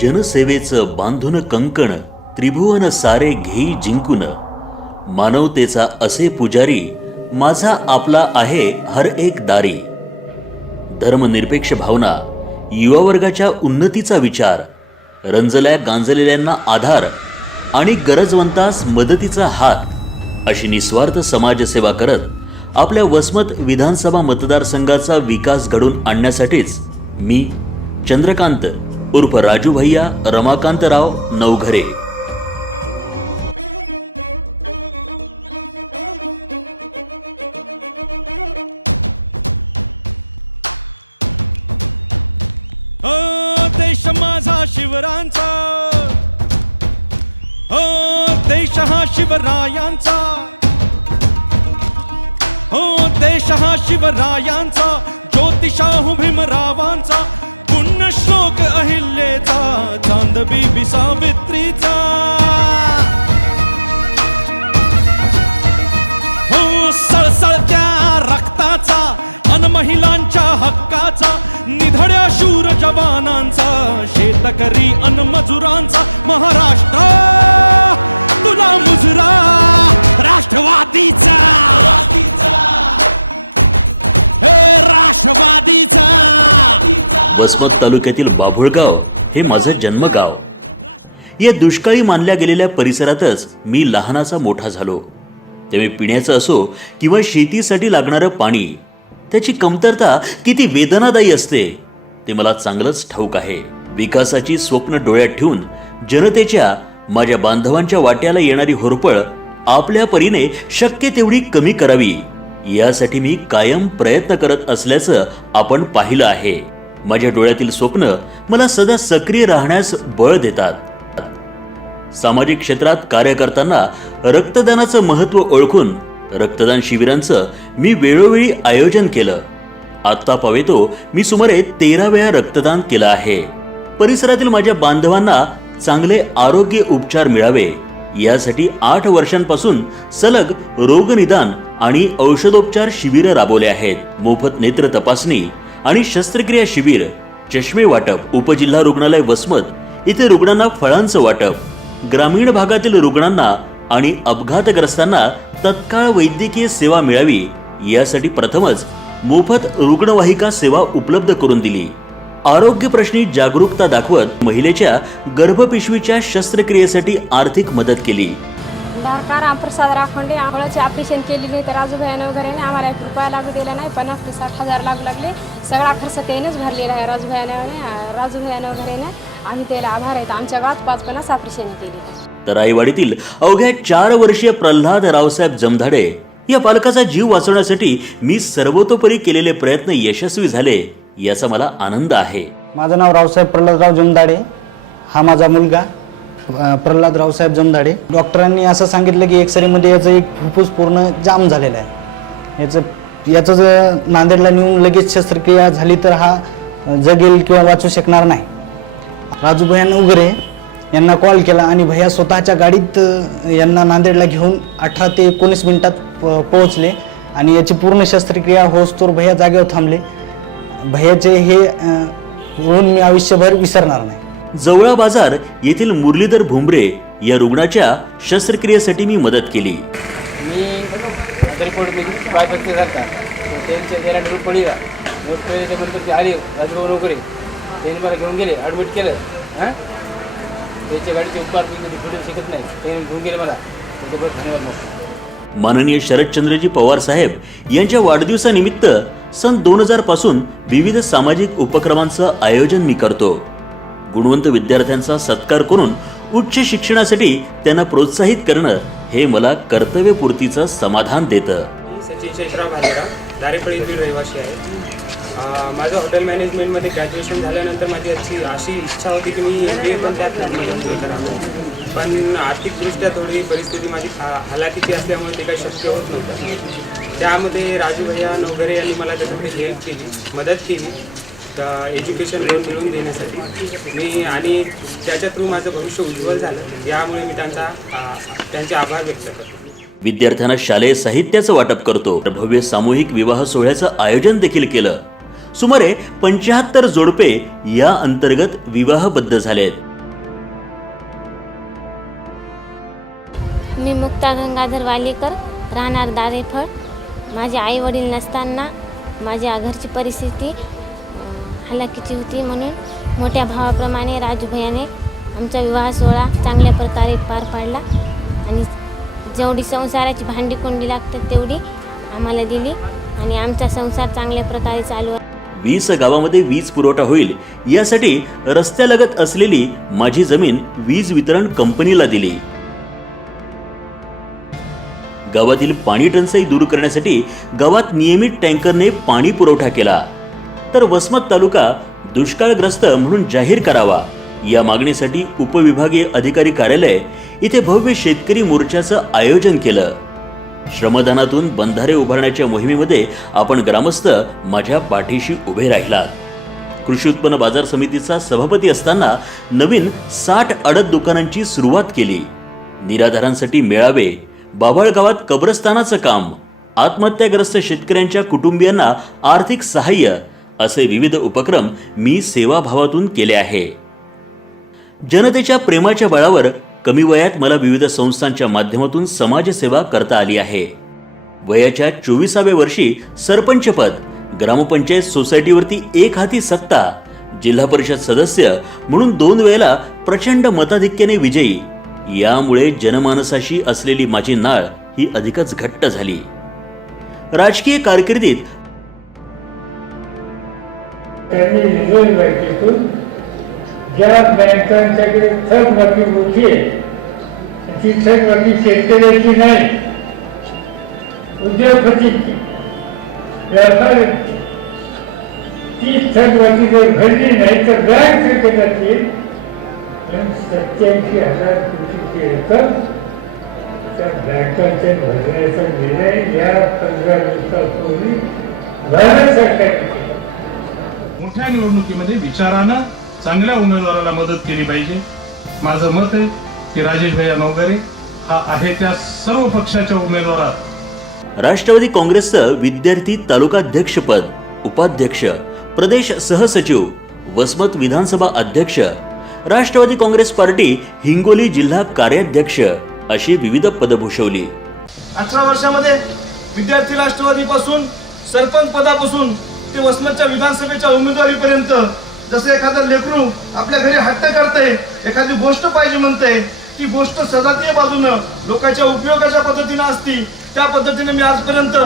जनसेवेचं बांधून कंकण त्रिभुवन सारे घेई जिंकून. मानवतेचा असे पुजारी माझा आपला आहे हर एक दारी. धर्मनिरपेक्ष भावना युवा वर्गाच्या उन्नतीचा विचार रंजल्या गांजलेल्यांना आधार आणि गरजवंतास मदतीचा हात अशी निस्वार्थ समाजसेवा करत आपल्या वसमत विधानसभा मतदारसंघाचा विकास घडून आणण्यासाठीच मी चंद्रकांत उर्फ राजू भैया रमाकांतराव नवघरे. हो, देश माझा शिवरांचा हो देश हा शिवरायांचा. हो देश हा शिवरायांचा. ज्योतिषाहू भीमरावांचा. चांदबी सावित्रीचा. हो सळसळत्या रक्ताचा अन महिलांच्या हक्काचा निधड्या शूर जवानांचा शेतकरी अन मजुरांचा महाराष्ट्र तुला मुजरा राष्ट्रवादीचा. हे राष्ट्रवादीचा. वसमत तालुक्यातील बाभुळगाव हे माझं जन्मगाव. या दुष्काळी मानल्या गेलेल्या परिसरातच मी लहानाचा मोठा झालो. त्यामुळे पिण्याचं असो किंवा शेतीसाठी लागणारं पाणी त्याची कमतरता किती वेदनादायी असते ते मला चांगलंच ठाऊक आहे. विकासाची स्वप्न डोळ्यात ठेवून जनतेच्या माझ्या बांधवांच्या वाट्याला येणारी होरपळ आपल्या परीने शक्य तेवढी कमी करावी. यासाठी मी कायम प्रयत्न करत असल्याचं आपण पाहिलं आहे. माझ्या डोळ्यातील स्वप्न मला सदा सक्रिय राहण्यास बळ देतात. सामाजिक क्षेत्रात कार्य करताना रक्तदानाचं महत्त्व ओळखून रक्तदान शिबिरांचं मी वेळोवेळी आयोजन केलं. आत्ता पावेतो मी सुमारे तेरा वेळा रक्तदान केलं आहे. परिसरातील माझ्या बांधवांना चांगले आरोग्य उपचार मिळावे. यासाठी आठ वर्षांपासून सलग रोगनिदान आणि औषधोपचार शिबिरं राबवले आहेत. मोफत नेत्र तपासणी आणि शस्त्रक्रिया शिबिर चष्मे वाटप उपजिल्हा रुग्णालय वसमत इथे रुग्णांना फळांचं वाटप ग्रामीण भागातील रुग्णांना आणि अपघातग्रस्तांना तत्काळ वैद्यकीय सेवा मिळावी यासाठी प्रथमच मोफत रुग्णवाहिका सेवा उपलब्ध करून दिली. आरोग्य प्रश्नी जागरूकता दाखवत महिलेच्या गर्भपिशवीच्या शस्त्रक्रियेसाठी आर्थिक मदत केली. धारकार रामप्रसाद राखोंडे आंघोळाची ऑपरेशन केली नाही तर राजूभाईनं वगैरे आम्हाला एक रुपया लागू दिला नाही पन्नास ते साठ हजार लागू लागले. सगळा खर्च त्यानेच भरलेला आहे. राजूभाईनं राजूभाईनं वगैरे आम्ही त्याला आभार आहेत आमच्या गावात पाच पन्नास ऑपरेशन केली. तर आईवाडीतील अवघ्या चार वर्षीय प्रल्हाद रावसाहेब जमधाडे या पालकाचा जीव वाचवण्यासाठी मी सर्वतोपरी केलेले प्रयत्न यशस्वी झाले. याचा मला आनंद आहे. जवळा बाजार येथील मुरलीधर भुमरे या रुग्णाच्या शस्त्रक्रियेसाठी मी मदत केली. मी त्यांच्या त्याला ड्रूप पडला. ड्रूप पडल्याच्यानंतर ते आले राजभाऊ नोकरे. त्यांनी मला घेऊन गेले ॲडमिट केलं. हां? त्यांच्या गाडीचे उपकार मी कधी भेटू शकत नाही. त्यांनी घेऊन गेले मला. धन्यवाद मग. माननीय शरदचंद्रजी पवार साहेब यांच्या वाढदिवसानिमित्त सन दोन हजारपासून विविध सामाजिक उपक्रमांचं आयोजन मी करतो. गुणवंत विद्यार्थ्यांचा सत्कार करून उच्च शिक्षणासाठी त्यांना प्रोत्साहित करणं हे मला कर्तव्यपूर्तीचं समाधान देतं. सचिन शेषराव भालेराव दारेपळी रहिवासी आहे. माझं हॉटेल मॅनेजमेंटमध्ये ग्रॅज्युएशन झाल्यानंतर माझी अशी अशी इच्छा होती की मी एम बी ए पण त्यात करावं पण आर्थिकदृष्ट्या थोडी परिस्थिती माझी हा- हालाकीची असल्यामुळे ते काही शक्य होत नव्हतं. त्यामध्ये राजू भैया नवघरे यांनी मला त्याच्यामध्ये हेल्प केली मदत केली. एज्युकेशन लोन मिळवून देण्यासाठी. मी आणि त्याच्या थ्रू माझं भविष्य उज्ज्वल झालं. यामुळे मी त्यांचा त्यांचे आभार व्यक्त करतो. विद्यार्थ्यांना शालेय साहित्याचं वाटप करतो. भव्य सामूहिक विवाह सोहळ्याचं आयोजन देखील केलं. सुमारे पंच्याहत्तर जोडपे या अंतर्गत विवाहबद्ध झालेत. मी मुक्ता गंगाधर वालेकर राहणार दारेफळ. माझे आई वडील नसताना माझ्या घरची परिस्थिती हलाखीची होती म्हणून मोठ्या भावाप्रमाणे राजभयाने आमचा विवाह सोहळा चांगल्या प्रकारे पार पाडला. आणि जेवढी संसाराची भांडी कोंडी लागतात तेवढी आम्हाला दिली आणि आमचा संसार चांगल्या प्रकारे चालू आहे. वीस गावामध्ये वीज पुरवठा होईल. यासाठी रस्त्यालगत असलेली माझी जमीन वीज वितरण कंपनीला दिली. गावातील पाणी टंचाई दूर करण्यासाठी गावात नियमित टँकरने पाणी पुरवठा केला. तर वसमत तालुका दुष्काळग्रस्त म्हणून जाहीर करावा. या मागणीसाठी उपविभागीय अधिकारी कार्यालय इथे भव्य शेतकरी मोर्चाचं आयोजन केलं. श्रमदानातून बंधारे उभारण्याच्या मोहिमेमध्ये आपण ग्रामस्थ माझ्या पाठीशी उभे राहिलात. कृषी उत्पन्न बाजार समितीचा सभापती असताना नवीन साठ अडत दुकानांची सुरुवात केली. निराधारांसाठी मेळावे बाभळ गावात कब्रस्तानाचं काम आत्महत्याग्रस्त शेतकऱ्यांच्या कुटुंबियांना आर्थिक सहाय्य असे विविध उपक्रम मी सेवाभावातून केले आहे. जनतेच्या प्रेमाच्या बळावर कमी वयात मला विविध संस्थांच्या माध्यमातून समाजसेवा करता आली आहे. वयाच्या चोवीसाव्या वर्षी सरपंचपद ग्रामपंचायत सोसायटीवरती एक हाती सत्ता जिल्हा परिषद सदस्य म्हणून दोन वेळेला प्रचंड मताधिक्याने विजयी. यामुळे जनमानसाशी असलेली माझी नाळ ही अधिकच घट्ट झाली. राजकीय कारकिर्दीत मोठ्या निवडणुकीमध्ये विचारानं चांगल्या उमेदवाराला मदत केली पाहिजे. माझं मत आहे की राजेश भैया नवगरे हा आहे त्या सर्व पक्षाच्या उमेदवारात. राष्ट्रवादी काँग्रेसचं विद्यार्थी तालुकाध्यक्षपद उपाध्यक्ष प्रदेश सहसचिव वसमत विधानसभा अध्यक्ष राष्ट्रवादी काँग्रेस पार्टी हिंगोली जिल्हा कार्याध्यक्ष अशी विविध पद भूषवली. अठरा वर्षामध्ये विद्यार्थी राष्ट्रवादीपासून सरपंच पदापासून ते वसमतच्या विधानसभेच्या उमेदवारीपर्यंत जसं एखादं लेकरू आपल्या घरी हट्ट करते एखादी गोष्ट पाहिजे म्हणते ती गोष्ट सजातीय बाजूनं लोकांच्या उपयोगाच्या पद्धतीनं असती त्या पद्धतीने मी आजपर्यंत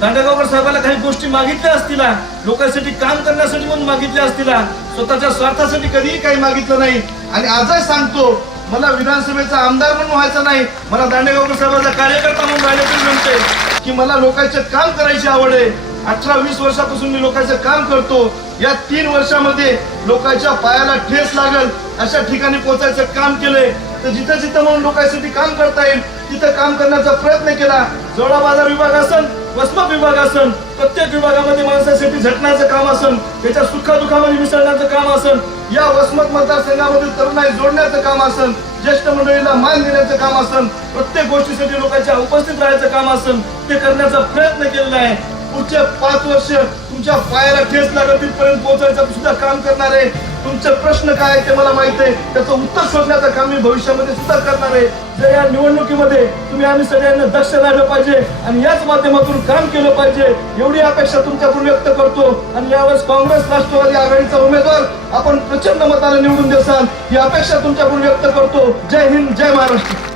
दांडेगावकर साहेबाला काही गोष्टी मागितल्या असतील लोकांसाठी काम करण्यासाठी म्हणून मागितल्या असतील स्वतःच्या स्वार्थासाठी कधीही काही मागितलं नाही. आणि आजच सांगतो मला विधानसभेचा आमदार म्हणून व्हायचं नाही मला दांडेगावकर साहेबांचा कार्यकर्ता म्हणून राहण्याची म्हणते की मला लोकांचे काम करायची आवड आहे. अठरा वीस वर्षापासून मी लोकांचं काम करतो. या तीन वर्षामध्ये लोकांच्या पायाला ठेस लागल. अशा ठिकाणी पोहोचायचं काम केलंय. तर जिथं जिथं म्हणून लोकांसाठी काम करता येईल तिथं काम करण्याचा प्रयत्न केला. जोडा बाजार विभाग असन वस्मत विभाग असन प्रत्येक विभागामध्ये माणसासाठी झटण्याचं काम असन त्याच्या सुखादुखामध्ये मिसळण्याचं काम असन या वसमत मतदारसंघामध्ये तरुणाई जोडण्याचं काम असन ज्येष्ठ मंडळीला मान देण्याचं काम असन प्रत्येक गोष्टीसाठी लोकांच्या उपस्थित राहायचं काम असन ते करण्याचा प्रयत्न केलेला आहे. पुढचे पाच वर्ष तुमच्या पायाला ठेस लागत पोहोचायचं सुद्धा काम करणार आहे. तुमचे प्रश्न काय ते मला माहीत आहे. त्याचं उत्तर शोधण्याचं काम मी भविष्यामध्ये सुद्धा करणार आहे. जर या निवडणुकीमध्ये तुम्ही आम्ही सगळ्यांनी दक्ष राहिलं पाहिजे आणि याच माध्यमातून काम केलं पाहिजे एवढी अपेक्षा तुमच्याकडून व्यक्त करतो. आणि यावेळेस काँग्रेस राष्ट्रवादी आघाडीचा उमेदवार आपण प्रचंड मताला निवडून देसाल ही अपेक्षा तुमच्याकडून व्यक्त करतो. जय हिंद जय महाराष्ट्र.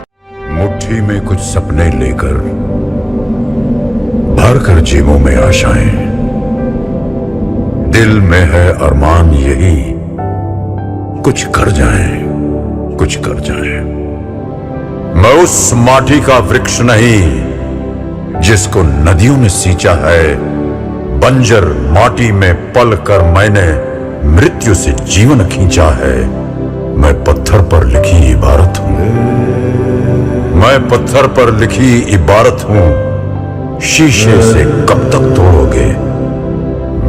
मुठ्ठी में कुछ सपने लेकर भर कर जीवों में आशाएँ। दिल में है अरमान यही, कुछ कर जाएँ, कुछ कर जाएँ। मैं उस माटी का वृक्ष नहीं, जिसको नदियों ने सींचा है। बंजर माटी में पल कर मैंने मृत्यु से जीवन खींचा है। मैं पत्थर पर लिखी इबारत हूँ। मैं पत्थर पर लिखी इबारत हूँ। शीशे से कब तक तोड़ोगे?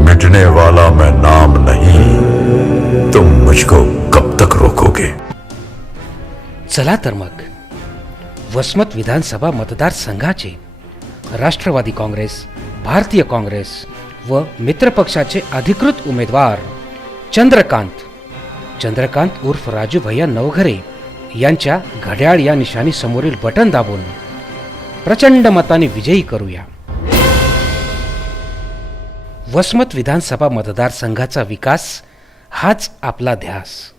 मिटने वाला मैं नाम नहीं। तुम मुझको कब तक रोकोगे? चला तर मग। वसमत विधानसभा मतदारसंघाचे राष्ट्रवादी काँग्रेस भारतीय काँग्रेस व मित्रपक्षाचे अधिकृत उमेदवार चंद्रकांत। चंद्रकांत उर्फ राजू भैया नवघरे यांच्या घड्याळ या निशाणी समोरील बटन दाबून प्रचंड मताने विजयी करूया। वसमत विधानसभा मतदारसंघाचा विकास हाच आपला ध्यास.